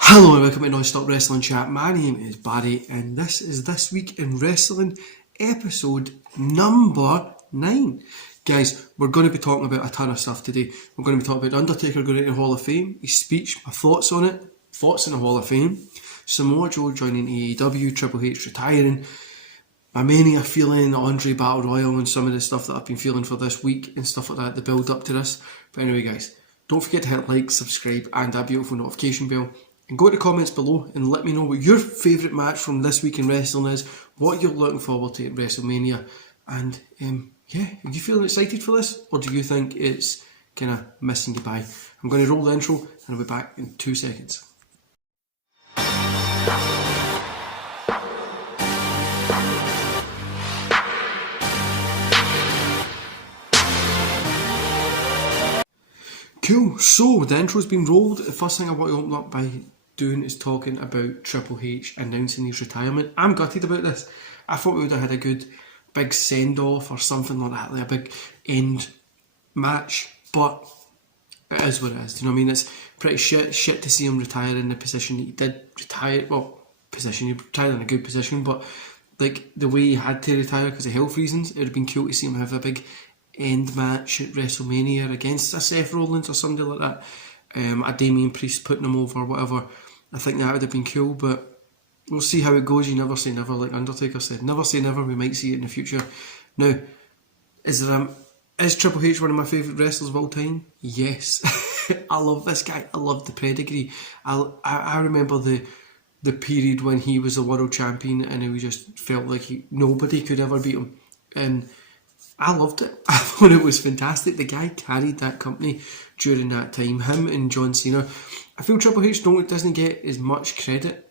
Hello and welcome to Non-Stop Wrestling Chat. My name is Barry and this is This Week in Wrestling, episode number 9. Guys, we're going to be talking about a ton of stuff today. We're going to be talking about Undertaker going into the Hall of Fame, his speech, my thoughts on it, thoughts in the Hall of Fame, Samoa Joe joining AEW, Triple H retiring, my Mania Feeling, the Andre Battle Royale and some of the stuff that I've been feeling for this week and stuff like that, the build up to this. But anyway guys, don't forget to hit like, subscribe and that beautiful notification bell. And go to the comments below and let me know what your favourite match from This Week in Wrestling is, what you're looking forward to at WrestleMania, and yeah, are you feeling excited for this, or do you think it's kind of missing you by? I'm going to roll the intro and I'll be back in 2 seconds. Cool, so the intro's been rolled. The first thing I want to open up by doing is talking about Triple H announcing his retirement. I'm gutted about this. I thought we would have had a good big send-off or something like that, like a big end match, but it is what it is. Do you know what I mean? It's pretty shit to see him retire in the position that he did retire. Well, he retired in a good position, but like the way he had to retire because of health reasons, it would have been cool to see him have a big end match at WrestleMania against a Seth Rollins or somebody like that, a Damian Priest putting him over or whatever. I think that would have been cool, but we'll see how it goes. You never say never, like Undertaker said. Never say never, we might see it in the future. Now, is Triple H one of my favourite wrestlers of all time? Yes. I love this guy. I love the pedigree. I remember the period when he was a world champion and he just felt like nobody could ever beat him. And I loved it. I thought it was fantastic. The guy carried that company during that time. Him and John Cena. I feel Triple H doesn't get as much credit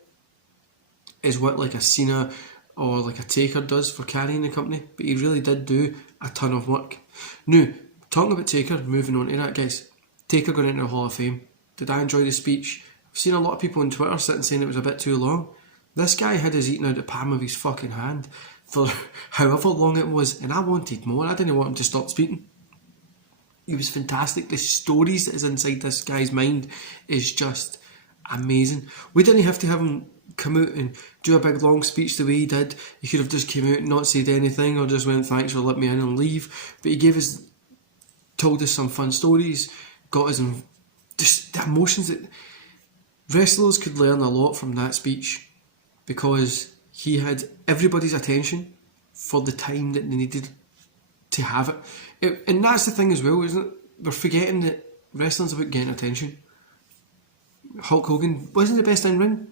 as what like a Cena or like a Taker does for carrying the company, but he really did do a ton of work. Now, talking about Taker, moving on to that, guys. Taker going into the Hall of Fame. Did I enjoy the speech? I've seen a lot of people on Twitter sitting saying it was a bit too long. This guy had his eaten out the palm of his fucking hand for however long it was, and I wanted more. I didn't want him to stop speaking. He was fantastic. The stories that is inside this guy's mind is just amazing. We didn't have to have him come out and do a big long speech the way he did. He could have just came out and not said anything or just went thanks for letting me in and leave. But he told us some fun stories, got us in just the emotions that wrestlers could learn a lot from that speech because he had everybody's attention for the time that they needed to have it. And that's the thing as well, isn't it? We're forgetting that wrestling's about getting attention. Hulk Hogan wasn't the best in ring,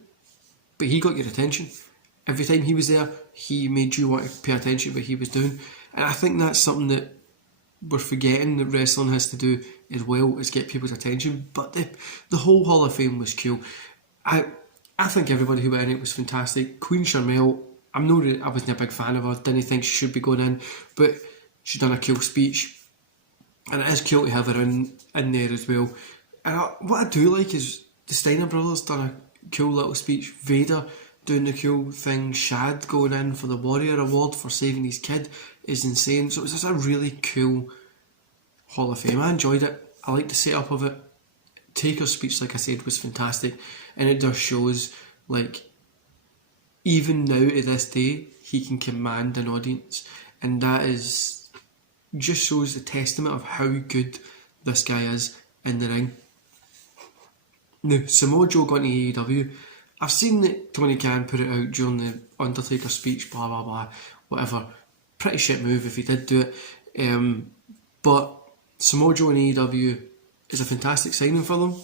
but he got your attention. Every time he was there, he made you want to pay attention to what he was doing. And I think that's something that we're forgetting that wrestling has to do as well, is get people's attention. But the whole Hall of Fame was cool. I think everybody who went in it was fantastic. Queen Sharmell, I wasn't a big fan of her, didn't think she should be going in, but she done a cool speech, and it is cool to have her in there as well. And what I do like is the Steiner brothers done a cool little speech. Vader doing the cool thing. Shad going in for the Warrior Award for saving his kid is insane. So it was just a really cool Hall of Fame. I enjoyed it. I liked the setup of it. Taker's speech, like I said, was fantastic, and it just shows, like, even now to this day, he can command an audience, and that just shows the testament of how good this guy is in the ring. Now, Samoa Joe going to AEW. I've seen that Tony Khan put it out during the Undertaker speech, blah blah blah, whatever. Pretty shit move if he did do it. But Samoa Joe in AEW is a fantastic signing for them.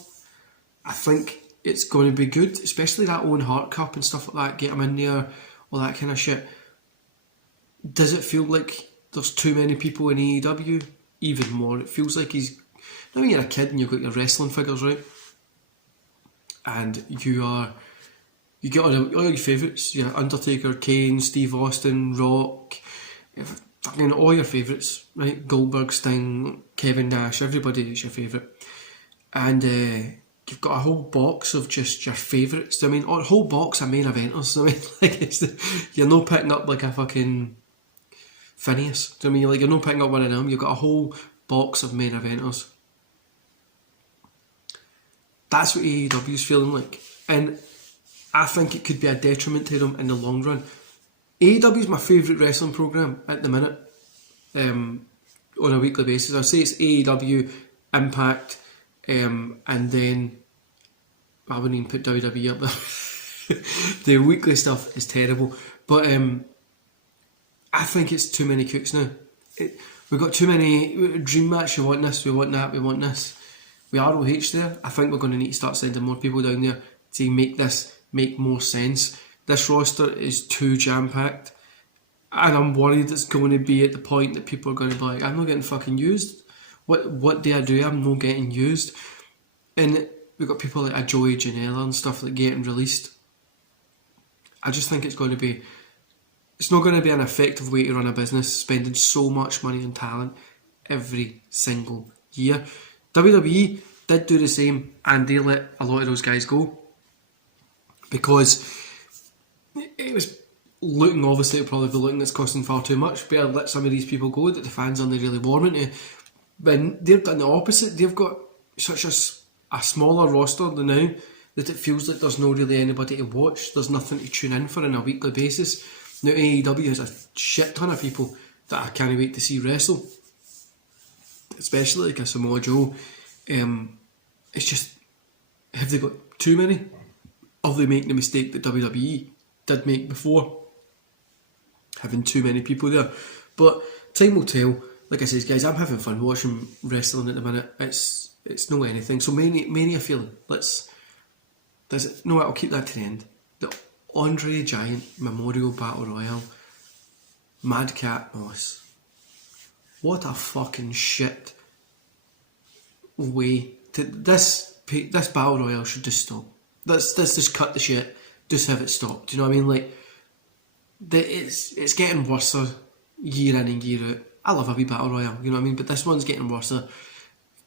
I think it's going to be good, especially that Owen Hart Cup and stuff like that. Get him in there, all that kind of shit. Does it feel like there's too many people in AEW? Even more. It feels like he's... Now when you're a kid and you've got your wrestling figures, right? And you get all your favourites. You got Undertaker, Kane, Steve Austin, Rock, fucking all your favourites, right? Goldberg, Sting, Kevin Nash, everybody is your favourite. And you've got a whole box of just your favourites. I mean, a whole box of main eventers. I mean, like you're not picking up like a fucking Phineas. Do you know what I mean? Like, you're not picking up one of them. You've got a whole box of main eventers. That's what AEW's feeling like. and I think it could be a detriment to them in the long run. AEW is my favourite wrestling programme at the minute, on a weekly basis. I'd say it's AEW, Impact, and then I wouldn't even put WWE up there. The weekly stuff is terrible, but I think it's too many cooks now. We've got too many. Dream Match, we want this, we want that, we want this. We ROH there. I think we're going to need to start sending more people down there to make this make more sense. This roster is too jam-packed, and I'm worried it's going to be at the point that people are going to be like, I'm not getting fucking used. What do I do? I'm not getting used. And we've got people like a Joey Janela and stuff like getting released. I just think it's not going to be an effective way to run a business, spending so much money on talent every single year. WWE did do the same, and they let a lot of those guys go because it was looking, obviously it'll probably be looking it's costing far too much. Better let some of these people go that the fans aren't really warming to. But they've done the opposite. They've got such a smaller roster than now that it feels like there's no really anybody to watch. There's nothing to tune in for on a weekly basis. Now AEW has a shit ton of people that I can't wait to see wrestle, especially like a Samoa Joe. It's just, have they got too many? Are they making the mistake that WWE did make before, having too many people there? But time will tell. Like I said, guys, I'm having fun watching wrestling at the minute. It's no anything. So Mania Feeling. I'll keep that to the end. The Andre Giant Memorial Battle Royale. Madcap Moss. What a fucking shit way to this Battle Royale should just stop. Let's just cut the shit. Just have it stopped. Do you know what I mean? Like, it's getting worse year in and year out. I love a wee Battle Royale, you know what I mean? But this one's getting worse.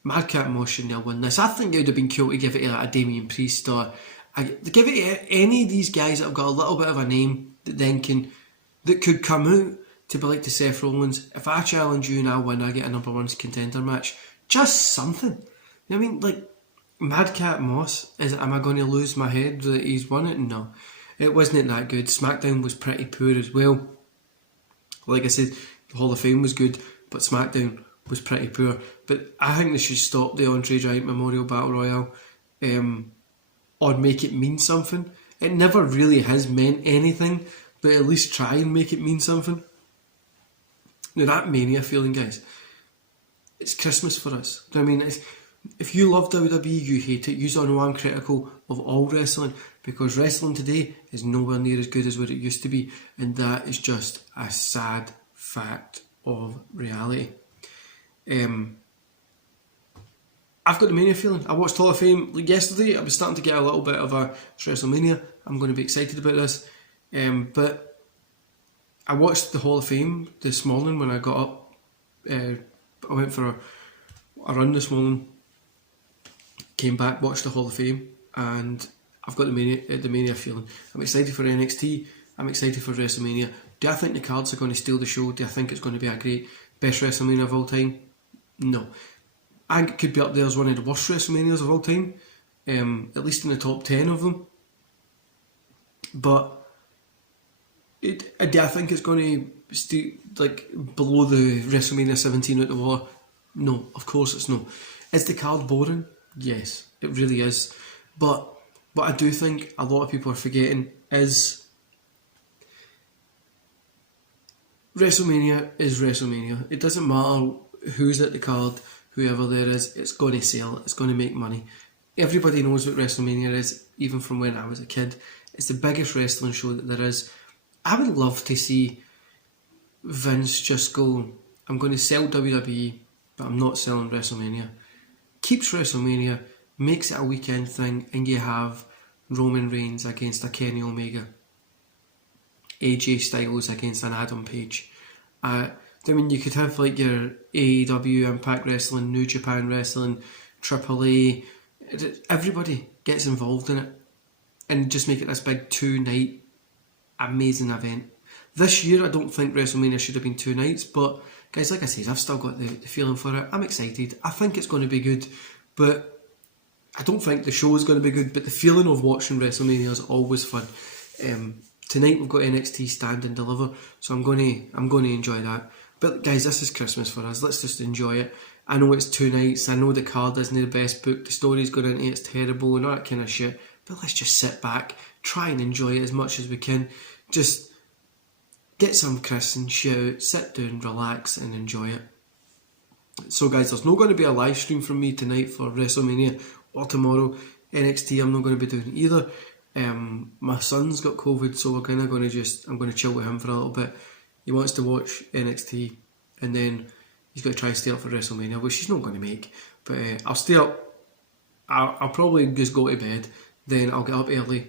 Madcap Moss shouldn't have won this. I think it would have been cool to give it to like a Damien Priest or give it to any of these guys that have got a little bit of a name that could come out to be like to Seth Rollins. If I challenge you and I win, I get a number one contender match. Just something. You know what I mean? Like, Madcap Moss, am I going to lose my head that he's won it? No. It wasn't that good. SmackDown was pretty poor as well. Like I said, the Hall of Fame was good, but SmackDown was pretty poor. But I think they should stop the Andre Giant Memorial Battle Royale, or make it mean something. It never really has meant anything, but at least try and make it mean something. Now that Mania Feeling, guys, it's Christmas for us. I mean, if you love WWE, you hate it. You all know I'm critical of all wrestling, because wrestling today is nowhere near as good as what it used to be, and that is just a sad fact of reality. I've got the Mania Feeling. I watched Hall of Fame yesterday. I was starting to get a little bit of a Wrestlemania. I'm going to be excited about this. But I watched the Hall of Fame this morning when I got up. I went for a run this morning. Came back, watched the Hall of Fame, and I've got the Mania Feeling. I'm excited for NXT. I'm excited for WrestleMania. Do I think the cards are going to steal the show? Do I think it's going to be a great best WrestleMania of all time? No. I think it could be up there as one of the worst WrestleManias of all time, at least in the top 10 of them. But do I think it's going to stay like below the WrestleMania 17 out the water? No, of course it's not. Is the card boring? Yes, it really is. But what I do think a lot of people are forgetting is WrestleMania is WrestleMania. It doesn't matter who's at the card, whoever there is, it's going to sell, it's going to make money. Everybody knows what WrestleMania is, even from when I was a kid. It's the biggest wrestling show that there is. I would love to see Vince just go, I'm going to sell WWE, but I'm not selling WrestleMania. Keeps WrestleMania, makes it a weekend thing, and you have Roman Reigns against a Kenny Omega, AJ Styles against an Adam Page. I mean, you could have like your AEW, Impact Wrestling, New Japan Wrestling, AAA. Everybody gets involved in it, and just make it this big 2-night amazing event. This year, I don't think WrestleMania should have been 2 nights, but guys, like I said, I've still got the feeling for it. I'm excited. I think it's going to be good, but I don't think the show is going to be good, but the feeling of watching WrestleMania is always fun. Tonight we've got NXT Stand and Deliver, so I'm going to enjoy that. But guys, this is Christmas for us. Let's just enjoy it. I know it's 2 nights. I know the card isn't the best book. The story's going into it's terrible and all that kind of shit. But let's just sit back, try and enjoy it as much as we can. Just get some Chris and shout, sit down, relax, and enjoy it. So guys, there's not going to be a live stream from me tonight for WrestleMania or tomorrow. NXT I'm not going to be doing either. My son's got COVID, so we're kind of going to I'm going to chill with him for a little bit. He wants to watch NXT, and then he's got to try and stay up for WrestleMania, which he's not going to make. But I'll stay up. I'll probably just go to bed. Then I'll get up early.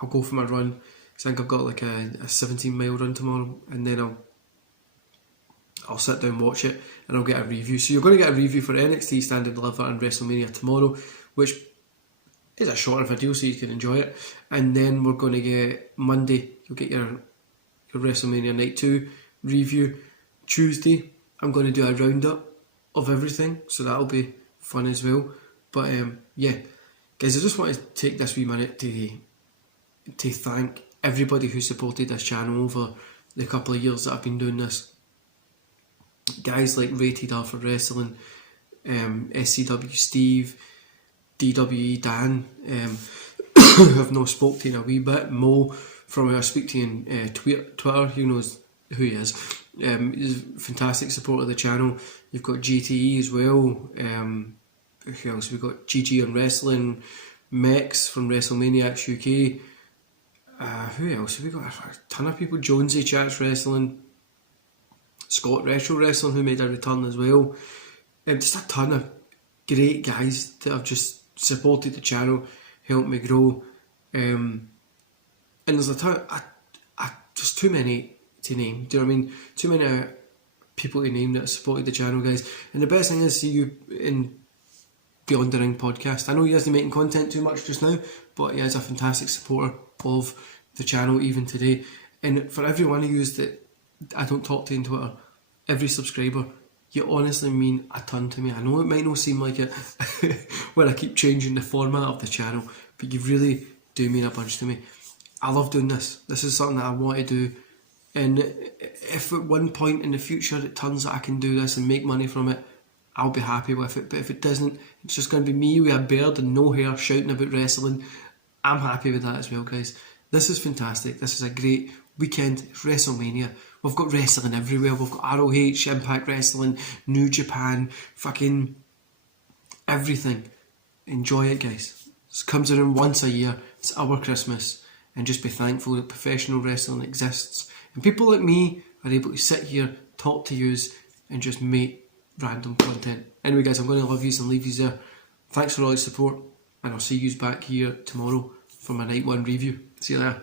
I'll go for my run. I think I've got like a 17-mile run tomorrow, and then I'll sit down, watch it, and I'll get a review. So you're going to get a review for NXT Stand and Deliver and WrestleMania tomorrow, which is a shorter video so you can enjoy it. And then we're going to get Monday, you'll get your WrestleMania Night 2 review. Tuesday, I'm going to do a roundup of everything, so that'll be fun as well. But yeah, guys, I just want to take this wee minute to thank everybody who supported this channel over the couple of years that I've been doing this. Guys like Rated R for Wrestling, SCW Steve, DWE Dan, who I've not spoke to in a wee bit. Mo, from who I speak to in Twitter, he knows who he is. He's a fantastic supporter of the channel. You've got GTE as well. Who else? We've got GG on Wrestling, Mex from WrestleMania X UK. Who else? We've got a ton of people. Jonesy Chats Wrestling, Scott Retro Wrestling, who made a return as well. Just a ton of great guys that have just supported the channel, helped me grow. And there's a ton, just too many to name. Do you know what I mean? Too many people to name that supported the channel, guys. And the best thing is, see you in Beyond the Ring podcast. I know he isn't making content too much just now, but he is a fantastic supporter of the channel even today. And for every one of you that I don't talk to on Twitter, every subscriber, you honestly mean a ton to me. I know it might not seem like it when I keep changing the format of the channel, but you really do mean a bunch to me. I love doing this. This is something that I want to do. And if at one point in the future it turns out I can do this and make money from it, I'll be happy with it. But if it doesn't, it's just going to be me with a beard and no hair shouting about wrestling. I'm happy with that as well, guys. This is fantastic. This is a great weekend. It's WrestleMania. We've got wrestling everywhere. We've got ROH, Impact Wrestling, New Japan, fucking everything. Enjoy it, guys. This comes around once a year. It's our Christmas. And just be thankful that professional wrestling exists. And people like me are able to sit here, talk to yous, and just make random content. Anyway, guys, I'm going to love yous and leave yous there. Thanks for all your support. And I'll see yous back here tomorrow for my night 1 review. See you there.